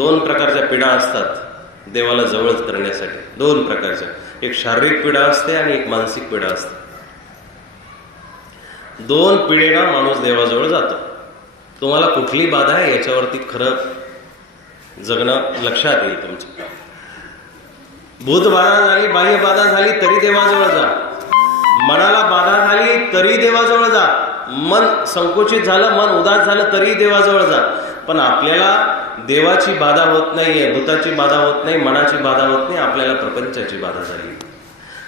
दोन प्रकारच्या पीडा असतात देवाला जवळ करण्यासाठी. दोन प्रकारच्या, एक शारीरिक पीडा असते आणि एक मानसिक पीडा असते. दोन पिढेला माणूस देवाजवळ जातो. तुम्हाला कुठली बाधा आहे याच्यावरती खरं जगणं लक्षात येईल तुमच्या. भूत बाधा झाली, बाह्य बाधा झाली तरी देवाजवळ जा. मनाला बाधा झाली तरी देवाजवळ जा. मन संकुचित झालं, मन उदास झालं तरी देवाजवळ जा. पण आपल्याला देवाची बाधा होत नाहीये, भूताची बाधा होत नाही, मनाची बाधा होत नाही. आपल्याला प्रपंचाची बाधा झाली.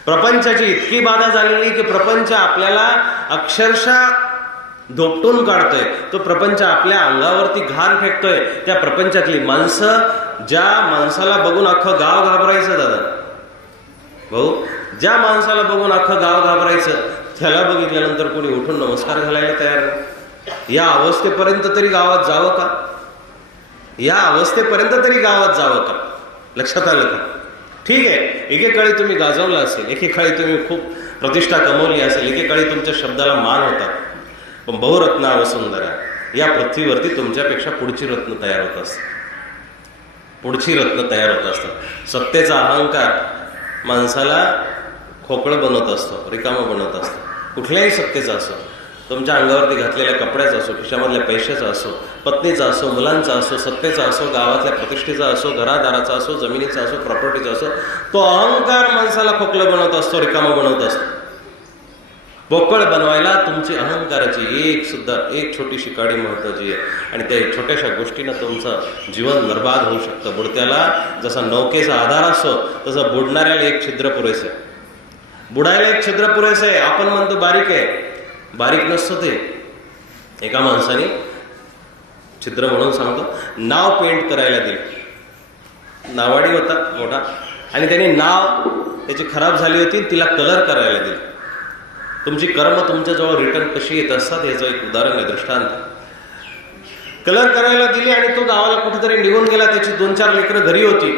प्रपंचाची इतकी बाधा झालेली की प्रपंच आपल्याला अक्षरशः धोपटून काढतोय. तो प्रपंच आपल्या अंगावरती घाण फेकतोय. त्या प्रपंचातली माणसं, ज्या माणसाला बघून अख्खं गाव घाबरायचं दादा भाऊ, ज्या माणसाला बघून अख्खं गाव घाबरायचं, त्याला बघितल्यानंतर कोणी उठून नमस्कार घालायला तयार नाही. या अवस्थेपर्यंत तरी गावात जावं का? या अवस्थेपर्यंत तरी गावात जावं का? लक्षात आलं का? ठीक आहे, एकेकाळी तुम्ही गाजवलं असेल, एकेकाळी तुम्ही खूप प्रतिष्ठा कमवली असेल, एकेकाळी तुमच्या शब्दाला मान होता. पण बहुरत्ना वसुंधरा, या पृथ्वीवरती तुमच्यापेक्षा पुढची रत्न तयार होत असतात. पुढची रत्न तयार होत असतात. सत्तेचा अहंकार माणसाला खोकळं बनवत असतो, रिकामं बनवत असतो. कुठल्याही सत्तेचा असो, तुमच्या अंगावरती घातलेल्या कपड्याचा असो, खिशामधल्या पैशाचा असो, पत्नीचा असो, मुलांचा असो, सत्तेचा असो, गावातल्या प्रतिष्ठेचा असो, घरादाराचा असो, जमिनीचा असो, प्रॉपर्टीचा असो, तो अहंकार माणसाला खोकलं बनवत असतो, रिकामं बनवत असतो. पोकळ बनवायला तुमची अहंकाराची एक छोटीशी काडी महत्वाची आहे. आणि त्या छोट्याशा गोष्टीनं तुमचं जीवन बर्बाद होऊ शकतं. बुडत्याला जसा नौकेचा आधार असतो तसं बुडणाऱ्याला एक छिद्र पुरेसे, बुडायला एक छिद्र पुरेसे आहे. आपण म्हणतो बारीक आहे, बारीक नसतं ते. एका माणसाने छिद्र म्हणून सांगतो, नाव पेंट करायला दिली. नावाडी होता मोठा आणि त्याने नाव त्याची खराब झाली होती, तिला कलर करायला दिली. तुमची कर्म तुमच्याजवळ रिटर्न कशी येत असतात याचं एक उदाहरण आहे, दृष्टांत. कलर करायला दिली आणि तो गावाला कुठेतरी निघून गेला. त्याची 2-4 लेकरं घरी होती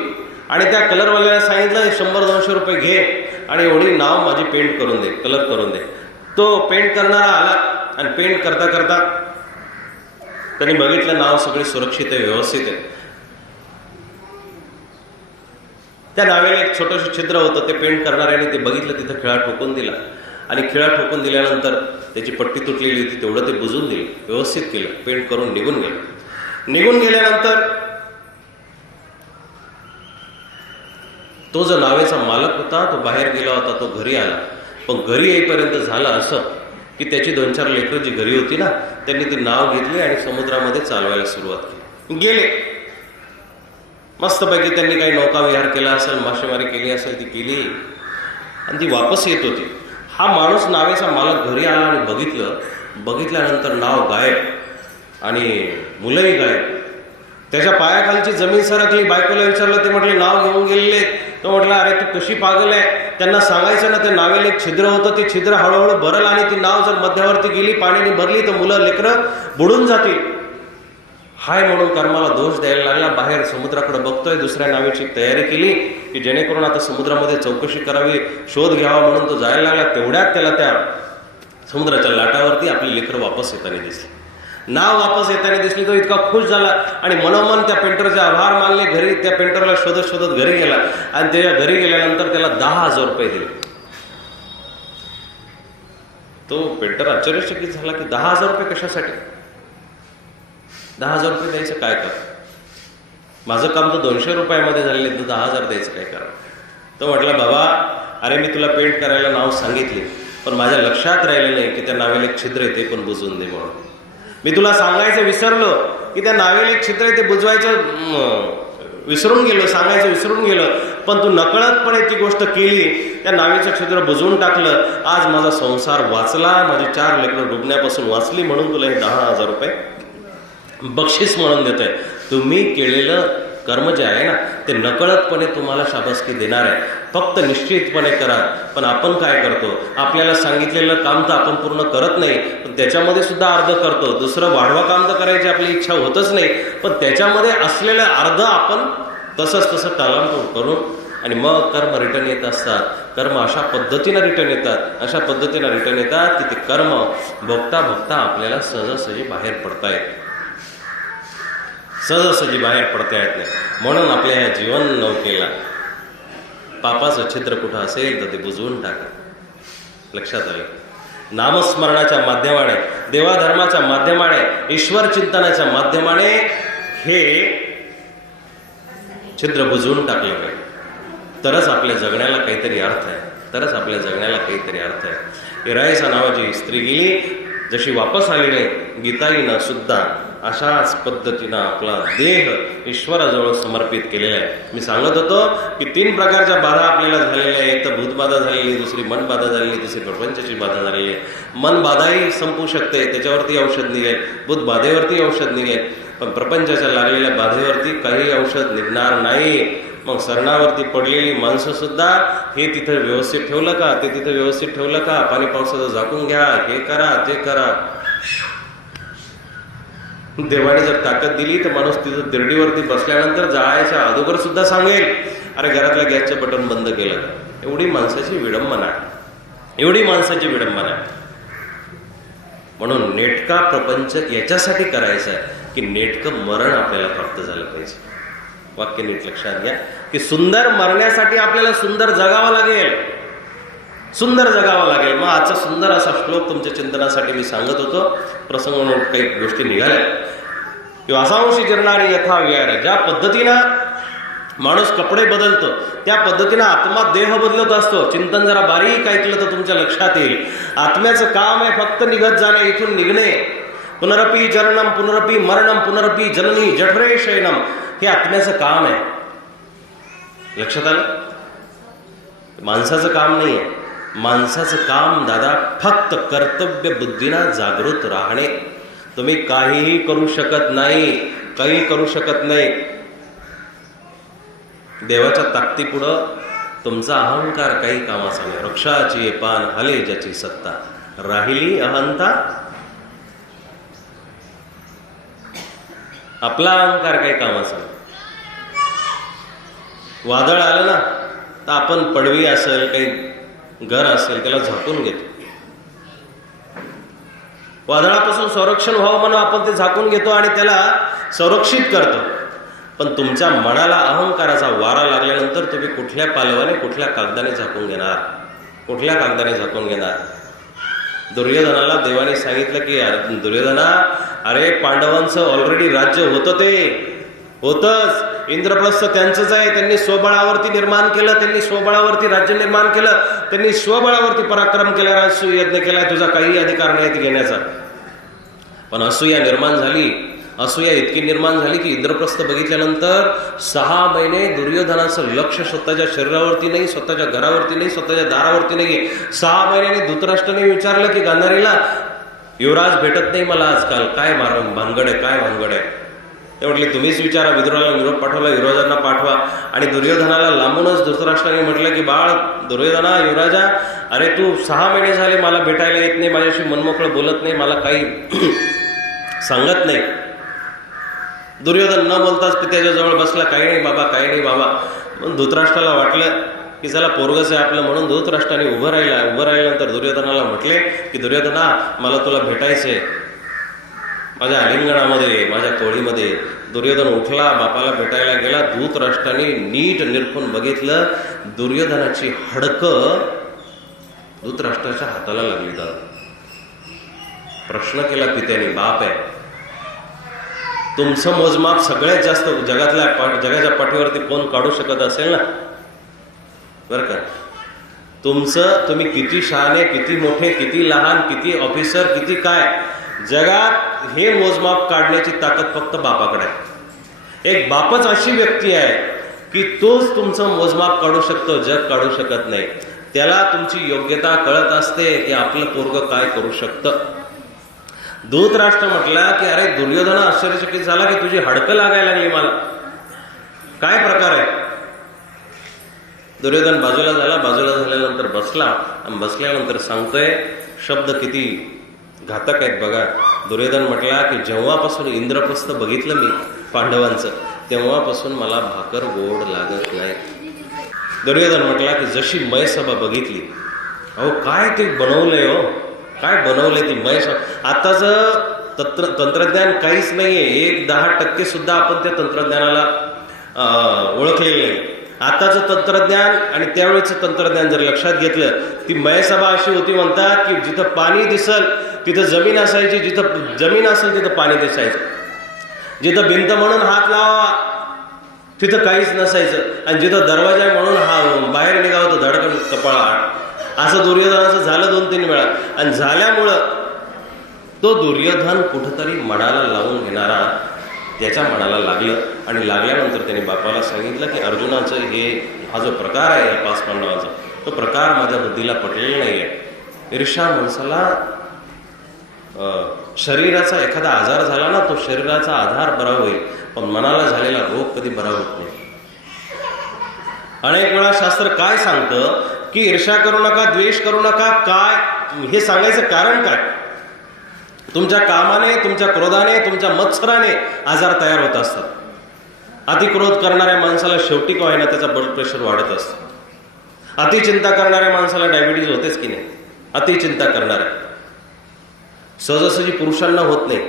आणि त्या कलरवाल्याला सांगितलं 100-200 रुपये घे आणि एवढी नाव माझी पेंट करून दे, कलर करून दे. तो पेंट करणारा आला आणि पेंट करता करता त्यांनी बघितलं नाव सगळी सुरक्षित आहे, व्यवस्थित आहे. त्या नावेला एक छोटंसं छिद्र होतं. ते पेंट करणाऱ्याने ते बघितलं, तिथं खिळा ठोकून दिला आणि खिळा ठोकून दिल्यानंतर त्याची पट्टी तुटलेली होती, तेवढं ते बुजून दिलं, व्यवस्थित केलं, पेंट करून निघून गेलं. निघून गेल्यानंतर तो जो नावेचा मालक होता तो बाहेर गेला होता, तो घरी आला. पण घरी येईपर्यंत झालं असं की त्याची 2-4 लेकरं जी घरी होती ना, त्यांनी ती नाव घेतली आणि समुद्रामध्ये चालवायला सुरुवात केली. गेले मस्तपैकी. त्यांनी काही नौकाविहार केला असेल, मासेमारी केली असेल, ती केली आणि ती वापस येत होती. हा माणूस नावेचा मालक घरी आला आणि बघितल्यानंतर नाव गायब आणि मुलंही गायब. त्याच्या पायाखालची जमीन सरकली. बायकोला विचारलं, ते म्हटले नाव घेऊन गेलेले. तो म्हटला, अरे तू कशी पागल आहे, त्यांना सांगायचं ना, ते नावेला एक छिद्र होतं, ते छिद्र हळूहळू भरल आणि ती नाव जर मध्यावरती गेली, पाण्याने भरली तर मुलं लेकरं बुडून जातील. हाय म्हणून कर्माला दोष द्यायला लागला. बाहेर समुद्राकडे बघतोय, दुसऱ्या नावेची तयारी केली की जेणेकरून आता समुद्रामध्ये चौकशी करावी, शोध घ्यावा म्हणून तो जायला लागला. तेवढ्यात त्याला त्या समुद्राच्या लाटावरती आपली लेकरं वापस येताना दिसली, नाव वापस येताना दिसली. तो इतका खुश झाला आणि मनोमन त्या पेंटरचे आभार मानले. घरी त्या पेंटरला शोधत शोधत घरी गेला आणि त्याच्या घरी गेल्यानंतर त्याला 10,000 रुपये दिले. तो पेंटर आश्चर्यचकित झाला की 10,000 रुपये कशासाठी? 10,000 रुपये द्यायचं काय कर? माझं काम तर 200 रुपयामध्ये झालेले, तू 10,000 द्यायचं काय कर? तो म्हटला, बाबा अरे मी तुला पेंट करायला नाव सांगितले, पण माझ्या लक्षात राहिलं नाही की त्या नावेला एक छिद्र आहे, ते पण बुजवून दे म्हणून. मी तुला सांगायचं विसरलो की त्या नावेला एक छिद्र आहे, ते बुजवायचं विसरून गेलो, सांगायचं विसरून गेलो. पण तू नकळतपणे ती गोष्ट केली, त्या नावेचं छिद्र बुजवून टाकलं. आज माझा संसार वाचला, माझी 4 लेकरं डुबण्यापासून वाचली, म्हणून तुला हे 10,000 रुपये बक्षीस म्हणून देतोय. तुम्ही केलेलं कर्म जे आहे ना, ते नकळतपणे तुम्हाला शाबासकी देणार आहे. फक्त निश्चितपणे करा. पण आपण काय करतो, आपल्याला सांगितलेलं काम तर आपण पूर्ण करत नाही, पण त्याच्यामध्ये सुद्धा अर्ध करतो. दुसरं वाढवा काम तर करायची आपली इच्छा होतच नाही, पण त्याच्यामध्ये असलेलं अर्ध आपण तसं टाळांटून करून आणि मग कर्म रिटर्न येत असतात. कर्म अशा पद्धतीनं रिटर्न येतात की ते कर्म भोगता भोगता आपल्याला सहजासहजी बाहेर पडता येत. सहजासहजी बाहेर पडता येत नाही. म्हणून आपल्या ह्या जीवन नौकेला पापाचं छिद्र कुठं असेल तर ते बुजवून टाका. लक्षात आलं? नामस्मरणाच्या माध्यमाने, देवाधर्माच्या माध्यमाने, ईश्वर चिंतनाच्या माध्यमाने हे छिद्र बुजवून टाकलं पाहिजे. तरच आपल्या जगण्याला काहीतरी अर्थ आहे. तरच आपल्या जगण्याला काहीतरी अर्थ आहे. इरायसा नावाची स्त्री गेली, जशी वापस आली नाही, गीताईनं सुद्धा अशाच पद्धतीनं आपला देह ईश्वराजवळ समर्पित केलेला आहे. मी सांगत होतो की 3 प्रकारच्या बाधा आपल्याला झालेल्या आहेत. एक तर भूतबाधा झालेली, दुसरी मनबाधा झालेली, तिसरी प्रपंचाची बाधा झालेली आहे. मनबाधाही संपू शकते, त्याच्यावरती औषध निघेल. भूतबाधेवरती औषध निघेल. पण प्रपंचाच्या लागलेल्या बाधेवरती काही औषध निघणार नाही. मग सरणावरती पडलेली माणसं सुद्धा हे तिथं व्यवस्थित ठेवलं का, ते तिथं व्यवस्थित ठेवलं का, पाणी पावसाचं झाकून घ्या, हे करा, ते करा. देवाने जर ताकद दिली तर माणूस तिथं दिरडीवरती बसल्यानंतर जायच्या अगोदर सुद्धा सांगेल, अरे घरातल्या गॅसचं बटन बंद केलं का. एवढी माणसाची विडंबना आहे, एवढी माणसाची विडंबना आहे. म्हणून नेटका प्रपंच याच्यासाठी करायचा आहे की नेटकं मरण आपल्याला प्राप्त झालं पाहिजे. वाक्य नीट लक्षात घ्या की सुंदर मरण्यासाठी आपल्याला सुंदर जगावं लागेल, सुंदर जगावं लागेल. मग आजचा सुंदर असा श्लोक तुमच्या चिंतनासाठी मी सांगत होतो. प्रसंग म्हणून काही गोष्टी निघाल्या की वासांशी जिरणारी यथा विहार. ज्या पद्धतीनं माणूस कपडे बदलतो त्या पद्धतीनं आत्मा देह बदलत असतो. चिंतन जरा बारीक ऐकलं तर तुमच्या लक्षात येईल. आत्म्याचं काम आहे फक्त निघत जाणे, इथून निघणे. पुनरपी जरणम पुनरपी मरणम पुनरपी जननी जठरे शयनम, हे आत्म्याचं काम आहे. लक्षात आलं? माणसाचं काम नाही आहे. माणसाचं काम दादा फक्त कर्तव्य बुद्धीना जागृत राहणे. तुम्ही काहीही करू शकत नाही, काही करू शकत नाही. देवाच्या ताकदीपुढं तुमचा अहंकार काही कामाचा नाही. वृक्षाची पान हले ज्याची सत्ता, राहिली अहंता. आपला अहंकार काही कामाचा नाही. वादळ आलं ना तर आपण पडवी असेल, काही घर असेल, त्याला झाकून घेतो. वादळापासून संरक्षण व्हावं म्हणून आपण ते झाकून घेतो आणि त्याला संरक्षित करतो. पण तुमच्या मनाला अहंकाराचा वारा लागल्यानंतर तुम्ही कुठल्या पालवाने, कुठल्या कागदाने झाकून घेणार, कुठल्या कागदाने झाकून घेणार. दुर्योधनाला देवाने सांगितलं की दुर्योधना, अरे पांडवांचं ऑलरेडी राज्य होतं, ते होतच. इंद्रप्रस्थ त्यांचंच आहे. त्यांनी स्वबळावरती निर्माण केलं, त्यांनी स्वबळावरती राज्य निर्माण केलं, त्यांनी स्वबळावरती पराक्रम केला, राजसूय यज्ञ केलाय. तुझा काही अधिकार नाही ते घेण्याचा. पण असूया निर्माण झाली. असूया इतकी निर्माण झाली की इंद्रप्रस्थ बघितल्यानंतर 6 महिने दुर्योधनाचं लक्ष स्वतःच्या शरीरावरती नाही, स्वतःच्या घरावरती नाही, स्वतःच्या दारावरती नाही. 6 महिन्याने धृतराष्ट्राने विचारलं की गांधारीला, युवराज भेटत नाही मला आजकाल, काय भानगड आहे, काय भानगड आहे. ते म्हटले तुम्हीच विचारा. विदुराला निरोप पाठवला, युवराजांना पाठवा. आणि दुर्योधनाला लांबूनच धृतराष्ट्राने म्हटलं की बाळ दुर्योधना, युवराजा, अरे तू 6 महिने झाले मला भेटायला येत नाही, माझ्याशी मनमोकळं बोलत नाही, मला काही सांगत नाही. दुर्योधन न बोलताच पित्याच्या जवळ बसला, काही नाही बाबा, काही नाही बाबा. मग धृतराष्ट्राला वाटलं की चला पोरगस आहे आपलं, म्हणून धृतराष्ट्राने उभं राहिल्यानंतर दुर्योधनाला म्हटले की दुर्योधना, मला तुला भेटायचंय माझ्या आलिंगणामध्ये, माझ्या तोळीमध्ये. दुर्योधन उठला, बापाला भेटायला गेला. धृतराष्ट्राने नीट निरखून बघितलं, दुर्योधनाची हाडकं धृतराष्ट्राच्या हाताला लागली. प्रश्न केला पित्याने, बाप आहे, तुमचं मोजमाप सगळ्यात जास्त जगाच्या पाठीवरती कोण काढू शकत असेल ना, बरं का. तुम्ही किती शहाणे, किती मोठे, किती लहान, किती ऑफिसर, किती काय, जगात हे मोजमाप काढण्याची ताकद फक्त बापाकडे आहे. एक बापच अशी व्यक्ती आहे की तोच तुमचं मोजमाप काढू शकतो, जग काढू शकत नाही. त्याला तुमची योग्यता कळत असते की आपलं पोरगं काय करू शकतं. धृतराष्ट्र म्हटला की अरे दुर्योधना, आश्चर्यचकित झाला की तुझी हाडकं लागायला लागली मला, काय प्रकार आहे. दुर्योधन बाजूला झाला. बाजूला झाल्यानंतर बसला आणि बसल्यानंतर सांगतोय, शब्द किती घातक आहेत बघा. दुर्योधन म्हटला की जेव्हापासून इंद्रप्रस्थ बघितलं मी पांडवांचं, तेव्हापासून मला भाकर गोड लागत नाही. दुर्योधन म्हटला की जशी मयसभा बघितली, अहो काय ते बनवलंय, हो काय बनवलंय ती मयसभा. आताच तंत्रज्ञान काहीच नाहीये. 1-10% सुद्धा आपण त्या तंत्रज्ञानाला ओळखलेलं नाही. आताचं तंत्रज्ञान आणि त्यावेळेचं तंत्रज्ञान जर लक्षात घेतलं, ती मयसभा अशी होती म्हणतात की जिथं पाणी दिसल तिथं जमीन असायची, जिथं जमीन असेल तिथं पाणी दिसायचं, जिथं भिंत म्हणून हात लावा तिथं काहीच नसायचं, आणि जिथं दरवाजा म्हणून हा बाहेर निघावं तर धडकन कपाळ आट. असं दुर्योधनाचं झालं 2-3 वेळा. आणि झाल्यामुळं तो दुर्योधन कुठंतरी मनाला लावून घेणारा त्याच्या मनाला लागलं, आणि लागल्यानंतर त्याने बापाला सांगितलं की अर्जुनाचं हा जो प्रकार आहे या 5 पांडवांचा, तो प्रकार माझ्या बुद्धीला पटलेला नाही आहे. ईर्ष्या माणसाला शरीराचा एखादा आजार झाला ना, तो शरीराचा आधार बरा होईल, पण मनाला झालेला रोग कधी बरा होत नाही. अनेक वेळा शास्त्र काय सांगतं की ईर्ष्या करू नका, द्वेष करू नका. काय हे सांगायचं कारण काय? तुमच्या कामाने, तुमच्या क्रोधाने, तुमच्या मत्सराने आजार तयार होत असतात. अतिक्रोध करणाऱ्या माणसाला शेवटी काय ना त्याचा ब्लड प्रेशर वाढत असतं. अतिचिंता करणाऱ्या माणसाला डायबिटीज होतेच की नाही? अतिचिंता करणाऱ्या सहजासहजी पुरुषांना होत नाही,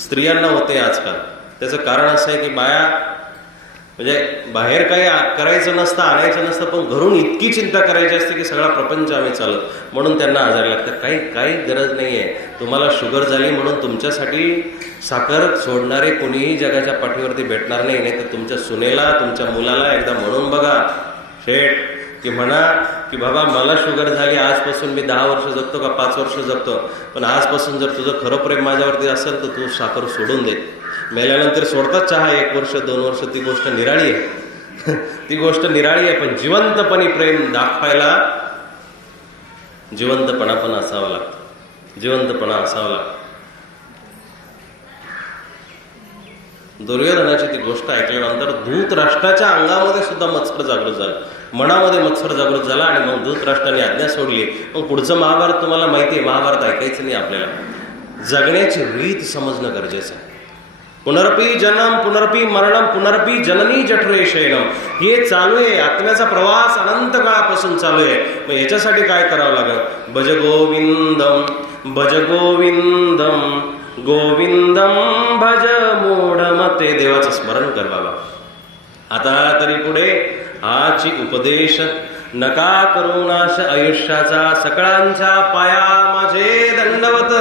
स्त्रियांना होते आजकाल. त्याचं कारण असं आहे की म्हणजे बाहेर काही करायचं नसतं, आणायचं नसतं, पण घरून इतकी चिंता करायची असते की सगळा प्रपंच आम्ही चालत, म्हणून त्यांना आजारी लागतात. काही गरज नाही आहे. तुम्हाला शुगर झाली म्हणून तुमच्यासाठी साखर सोडणारे कोणीही जगाच्या पाठीवरती भेटणार नाही. नाही तर तुमच्या सुनेला, तुमच्या मुलाला एकदा म्हणून बघा शेठ, की म्हणा की बाबा मला शुगर झाली, आजपासून मी 10 वर्ष जगतो का 5 वर्ष जगतो, पण आजपासून जर तुझं खरं प्रेम माझ्यावरती असेल तर तू साखर सोडून दे. मेल्यानंतर सोडतात चहा 1 वर्ष 2 वर्ष, ती गोष्ट निराळी आहे. ती गोष्ट निराळी आहे, पण जिवंतपणे प्रेम दाखवायला जिवंतपणा पण असावा लागतो. जिवंतपणा असावा लागतो. दुर्योधनाची ती गोष्ट ऐकल्यानंतर धृतराष्ट्राच्या अंगामध्ये सुद्धा मत्सर जागृत झाला, मनामध्ये मत्सर जागृत झाला, आणि मग धृतराष्ट्राने आज्ञा सोडली. मग पुढचं महाभारत तुम्हाला माहिती आहे. महाभारत ऐकायचं नाही आपल्याला, जगण्याची रीत समजणं गरजेचं आहे. पुनरपी जन्म पुनरपी मरणम पुनरपी जननी जठरे शयनम, हे चालू आहे. आत्म्याचा प्रवास अनंत काळापासून चालू आहे. मग याच्यासाठी काय करावं लागेल? भज गोविंदम भज गोविंदम गोविंदम भज मूढमते. देवाचं स्मरण कर बाबा. आता तरी पुढे हाची उपदेश नका करू नाश आयुष्याचा, सकळांच्या पाया माझे दंडवत,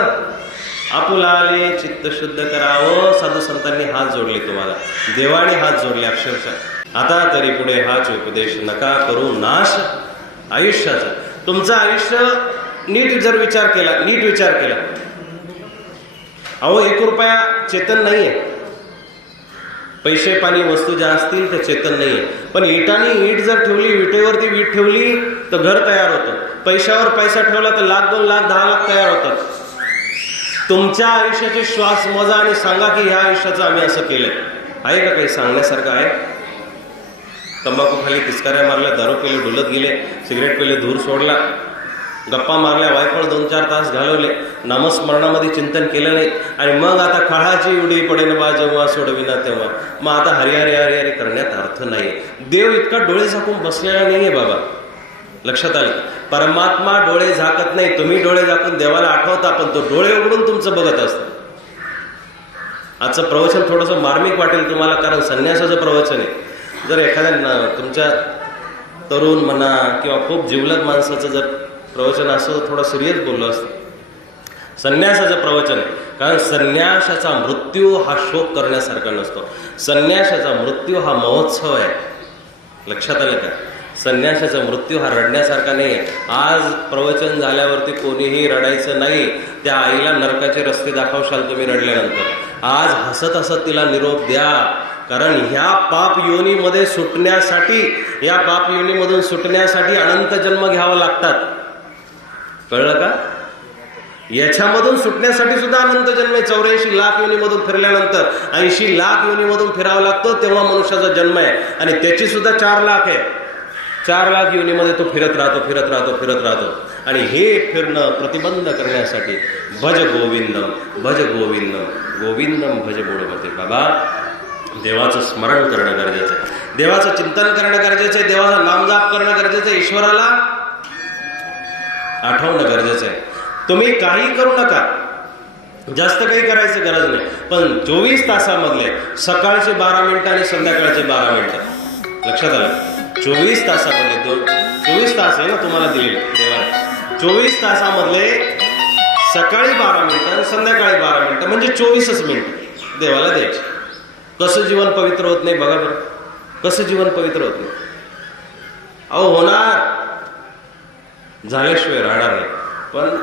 आपुलाले चित्त शुद्ध करावं. साधू संतांनी हात जोडले, तुम्हाला देवाने हात जोडले अक्षरशः. आता तरी पुढे हाच उपदेश नका करू नाश आयुष्याचा. तुमचं आयुष्य नीट जर विचार केला, नीट विचार केला, अहो 1 रुपया चेतन नाहीये. पैसे पाणी वस्तू ज्या असतील त्या चेतन नाहीये. पण इटाने ईट जर ठेवली, विटेवरती वीट ठेवली तर घर तयार होतं. पैशावर पैसा ठेवला तर 1,00,000, 2,00,000, 10,00,000 तयार होतात. तुमच्या आयुष्याचे श्वास मोजा आणि सांगा की ह्या आयुष्याचं आम्ही असं केलंय. आहे का काही सांगण्यासारखं आहे? तंबाखू खाली, पिचकाऱ्या मारल्या, दारू पेले, डुलत गेले, सिगरेट पेले, धूर सोडला, गप्पा मारल्या, वायफळ 2-4 तास घालवले, नामस्मरणामध्ये चिंतन केलं नाही, आणि मग आता काळाची उडी पडेल बा जेव्हा सोडविना तेव्हा. मग आता हरी हरी हरी हरी करण्यात अर्थ नाही. देव इतका डोळे झाकून बसलेला नाहीये बाबा. लक्षात आलं? परमात्मा डोळे झाकत नाही. तुम्ही डोळे झाकून देवाला आठवता, पण तो डोळे उघडून तुमचं बघत असतं. आजचं प्रवचन थोडंसं मार्मिक वाटेल तुम्हाला, कारण संन्यासाचं प्रवचन आहे. जर एखाद्या तुमच्या तरुण म्हणा किंवा खूप जिवलग माणसाचं जर प्रवचन असं तर थोडं सिरियस बोललो असतं. संन्यासाचं प्रवचन आहे, कारण संन्यासाचा मृत्यू हा शोक करण्यासारखा नसतो. संन्यासाचा मृत्यू हा महोत्सव आहे. लक्षात आलं का? संन्यासाचा मृत्यू हा रडण्यासारखा नाही आहे. आज प्रवचन झाल्यावरती कोणीही रडायचं नाही. त्या आईला नरकाचे रस्ते दाखवशाल तुम्ही रडल्यानंतर. आज हसत हसत तिला निरोप द्या, कारण ह्या पाप योनीमध्ये सुटण्यासाठी, या पाप योनीमधून सुटण्यासाठी अनंत जन्म घ्यावं लागतात. कळलं का? याच्यामधून सुटण्यासाठी सुद्धा अनंत जन्म. 84 लाख योनीमधून फिरल्यानंतर 80 लाख योनीमधून फिरावं लागतं, तेव्हा मनुष्याचा जन्म आहे. आणि त्याची सुद्धा 4 लाख आहे. 4 लाख योनीमध्ये तो फिरत राहतो. आणि हे फिरणं प्रतिबंध करण्यासाठी भज गोविंदम भज गोविंदम गोविंदम भज मूढमते. बाबा, देवाचं स्मरण करणं गरजेचं आहे, देवाचं चिंतन करणं गरजेचं आहे, देवाचा नामजाप करणं गरजेचं आहे, ईश्वराला आठवणं गरजेचं आहे. तुम्ही काही करू नका, जास्त काही करायचं गरज नाही, पण 24 तासामधले सकाळचे 12 मिनिटं आणि संध्याकाळचे 12 मिनिटं लक्षात आलं. 24 तासामध्ये 24 तास आहे ना तुम्हाला दिलेले देवाने. 24 तासामधले सकाळी 12 मिनिटं आणि संध्याकाळी 12 मिनिटं म्हणजे 24च मिनिटं देवाला द्यायचे. कसं जीवन पवित्र होत नाही बघा बरं, कसं जीवन पवित्र होत नाही. अहो होणार, झाल्याशिवाय राहणार नाही. पण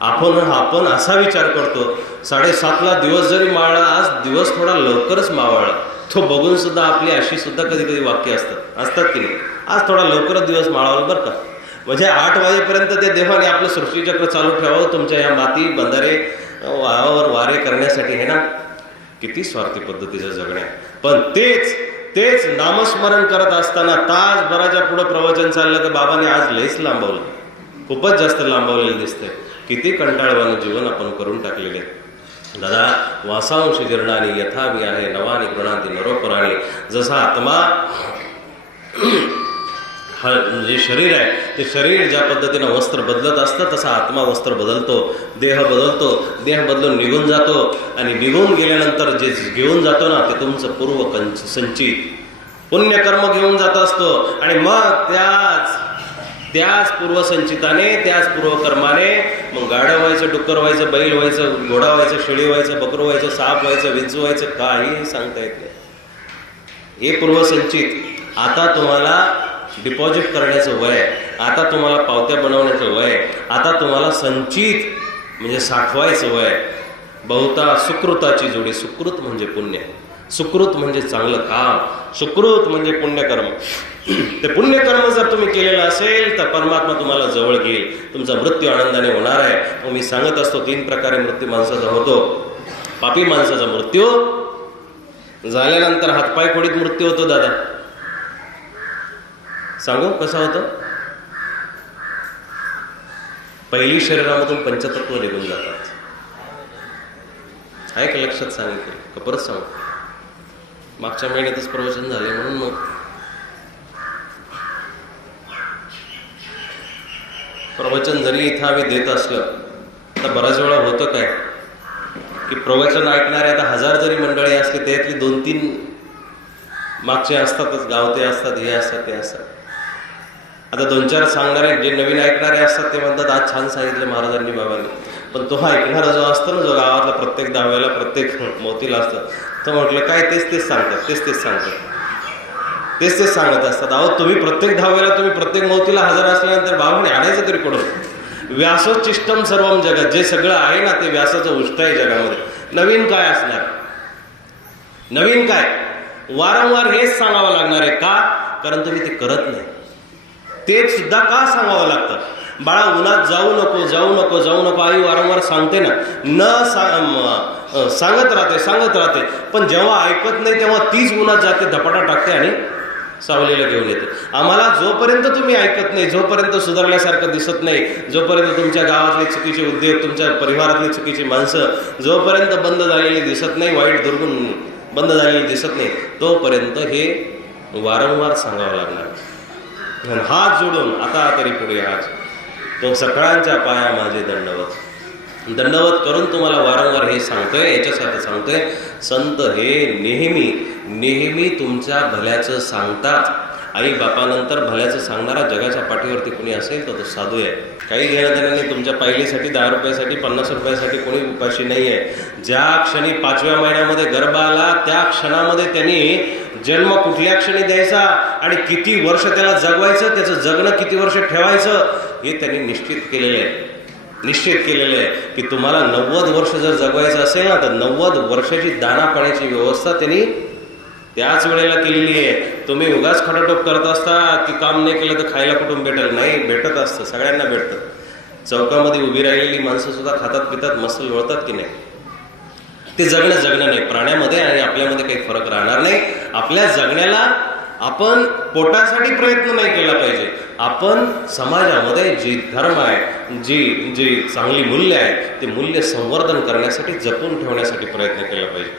आपण असा विचार करतो 7:30ला दिवस जरी मावळला, आज दिवस थोडा लवकरच मावळला, तो बघून सुद्धा आपली अशी सुद्धा कधी कधी वाक्य असतात की नाही, आज थोडा लवकरच दिवस मावळला बरं का. म्हणजे 8 वाजेपर्यंत ते देवाने आपलं सृष्टीचक्र चालू ठेवावं तुमच्या या माती बंधारे वावर वारे करण्यासाठी, हे ना. किती स्वार्थी पद्धतीचं जगणे. पण तेच नामस्मरण करत असताना तासभराच्या पुढं प्रवचन चाललं की बाबाने आज लईच लांबवलं, खूपच जास्त लांबवलेलं दिसतंय. किती कंटाळवानं जीवन आपण करून टाकलेले. दादा, वासांश जीर्णानी यथावी आहे नवानी गृणांती नरोपराणी. जसा आत्मा हा जे शरीर आहे ते शरीर ज्या पद्धतीनं वस्त्र बदलत असतं तसा आत्मा वस्त्र बदलतो, देह बदलतो, देह बदलून निघून जातो आणि निघून गेल्यानंतर जे घेऊन जातो ना ते तुमचं पूर्व संचित पुण्यकर्म घेऊन जात असतो. आणि मग त्याच पूर्वसंचिताने, त्याच पूर्वकर्माने मग गाढं व्हायचं, डुक्कर व्हायचं, बैल व्हायचं, घोडा व्हायचं, शेळी व्हायचं, बकरू व्हायचं, साप व्हायचं, विंचू व्हायचं, काही सांगता येत नाही. हे पूर्वसंचित आता तुम्हाला डिपॉझिट करण्याचं वय, आता तुम्हाला पावत्या बनवण्याचं वय, आता तुम्हाला संचित म्हणजे साठवायचं वय. बहुता सुकृताची जोडी. सुकृत म्हणजे पुण्य, सुकृत म्हणजे चांगलं काम, सुकृत म्हणजे पुण्यकर्म. ते पुण्यकर्म जर तुम्ही केलेलं असेल तर परमात्मा तुम्हाला जवळ घेईल, तुमचा मृत्यू आनंदाने होणार आहे. मग मी सांगत असतो 3 प्रकारे मृत्यू माणसाचा होतो. पापी माणसाचा मृत्यू झाल्यानंतर हातपाय खोडीत मृत्यू होतो. दादा सांगू कसा होतो? पहिली शरीरामधून पंचतत्व निघून जातात. आहे का लक्षात? सांगितलं का परत सांगू? मागच्या महिन्यातच प्रवचन झाले म्हणून मग प्रवचन जरी इथं आम्ही देत असलं तर बऱ्याच वेळा होतं काय की प्रवचन ऐकणारे आता 1000 जरी मंडळी असली त्यातली 2-3 मागचे असतातच, गावते असतात, हे असतात, ते असतात. आता 2-4 सांगणारे जे नवीन ऐकणारे असतात ते म्हणतात आज छान सांगितलं महाराजांनी, बाबांनी. पण तो ऐकणारा जो असतो ना, जो गावातला प्रत्येक दहाव्याला प्रत्येक मोतीला असतो, तो म्हटलं काय तेच सांगतात, तेच सांगत असतात. अहो तुम्ही प्रत्येक दहाव्याला, तुम्ही प्रत्येक मोतीला हजर असल्यानंतर बाबांनी आणायचं तरी कुठं? व्यासोच्चिष्टम सर्वम जगत, जे सगळं आहे ना ते व्यासाचं उष्ट आहे जगामध्ये. नवीन काय असणार? नवीन काय? वारंवार हेच सांगावं लागणार आहे. का? कारण तुम्ही ते करत नाही. तेच सुद्धा का सांगावं लागतं? बाळा उन्हात जाऊ नको. आई वारंवार सांगते ना, सांगत राहते. पण जेव्हा ऐकत नाही तेव्हा तीच उन्हात जाते, धपाटा टाकते आणि सावलीला घेऊन येते. आम्हाला जोपर्यंत तुम्ही ऐकत नाही, जोपर्यंत सुधारल्यासारखं दिसत नाही, जोपर्यंत तुमच्या गावातले चुकीचे उद्योग, तुमच्या परिवारातली चुकीची माणसं जोपर्यंत बंद झालेली दिसत नाही, वाईट दुर्गुण बंद झालेली दिसत नाही, तोपर्यंत हे वारंवार सांगावं लागणार. हात जोडून आता तरी पुढे आज तो सकाळांच्या पाया माझे दंडवत करून तुम्हाला वारंवार हे सांगतोय. याच्यासाठी सांगतोय, संत हे नेहमी तुमच्या भल्याचं सांगतात. आई बापानंतर भल्याचं सांगणारा जगाच्या पाठीवरती कोणी असेल तर तो साधू आहे. काही घेणं देणं नाही. तुमच्या पायलीसाठी 10 रुपयासाठी 50 रुपयासाठी कोणी उपाशी नाही आहे. ज्या क्षणी 5व्या महिन्यामध्ये गर्भ आला त्या क्षणामध्ये त्यांनी जन्म कुठल्या क्षणी द्यायचा आणि किती वर्ष त्याला जगवायचं, त्याचं जगणं किती वर्ष ठेवायचं हे त्यांनी निश्चित केलेलं आहे की तुम्हाला 90 वर्ष जर जगवायचं असेल ना तर 90 वर्षाची दाना पाण्याची व्यवस्था त्यांनी त्याच वेळेला केलेली आहे. तुम्ही उगाच खटाटोप करत असता की काम नाही केलं तर खायला कुठून भेटेल? नाही, भेटत असतं, सगळ्यांना भेटतं. चौकामध्ये उभी राहिलेली माणसं सुद्धा खातात पितात, मस्त लोळतात की नाही. ते जगणं नाही. प्राण्यामध्ये आणि आपल्यामध्ये काही फरक राहणार नाही. आपल्या जगण्याला आपण पोटासाठी प्रयत्न नाही केला पाहिजे. आपण समाजामध्ये जी धर्म आहे, जी चांगली मूल्य आहे ते मूल्य संवर्धन करण्यासाठी, जपून ठेवण्यासाठी प्रयत्न केला पाहिजे.